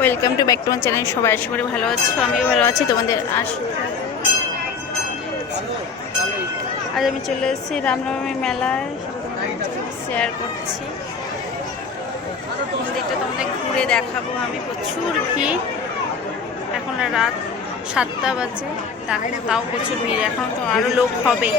Welcome to back to my channel. সবাই আশা করি ভালো আছো, আমিও ভালো আছি। তোমাদের আজ আমি চলে এসেছি রামনবমী মেলায়, শেয়ার করছি। মন্দিরটা তোমাদের ঘুরে দেখাবো আমি। প্রচুর ভিড়, এখন রাত 7টা বাজে, তাও প্রচুর ভিড়। এখন তো আরও লোক হবে।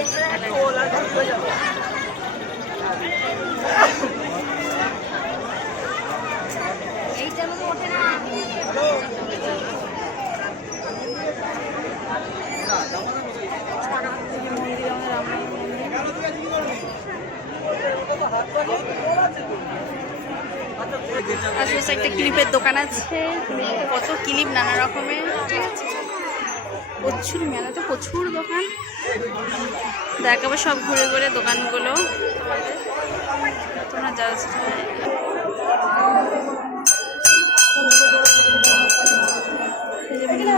আশেপাশে একটা ক্লিপের দোকান আছে, কত ক্লিপ নানা রকমের। প্রচুর মেলাতে প্রচুর দোকান, দেখাবো সব ঘুরে ঘুরে দোকানগুলো তোমরা যাচ্ছ।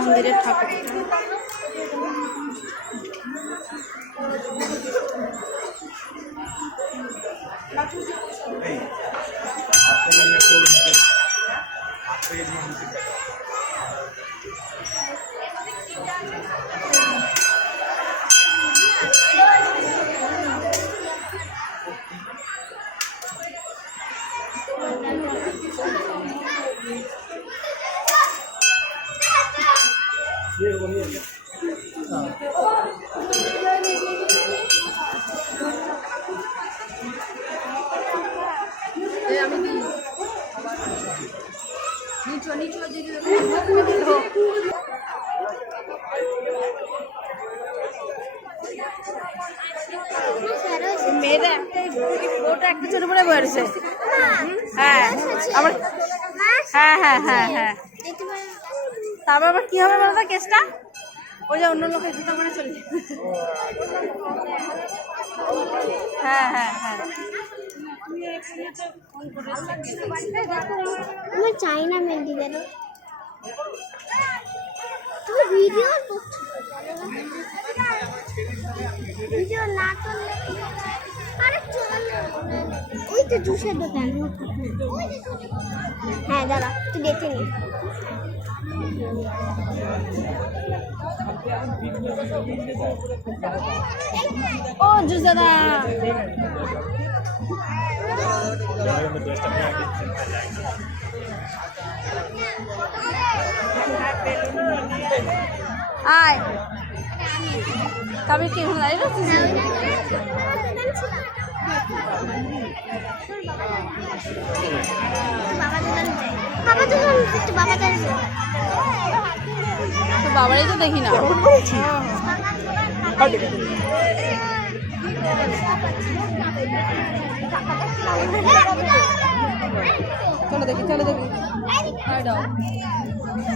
মন্দিরের ঠাকুরটা মেয়েরা একটা ছোট করে বসে। হ্যাঁ আবার হ্যাঁ তারপর আবার কি হবে বলতো কেসটা? ওই যে অন্য লোকের জুতো করে চলে। হ্যাঁ আমার চাই না মেহেন্দি দেন। তুমি ভিডিও ভিডিও না করলে আরে চল, ওই তো জুসের দোকান। হ্যাঁ দাদা তুই দেখে নি। ও জুস দাদা, আয় তবে কি ভালো বাবারই তো দেখি না। চলো দেখি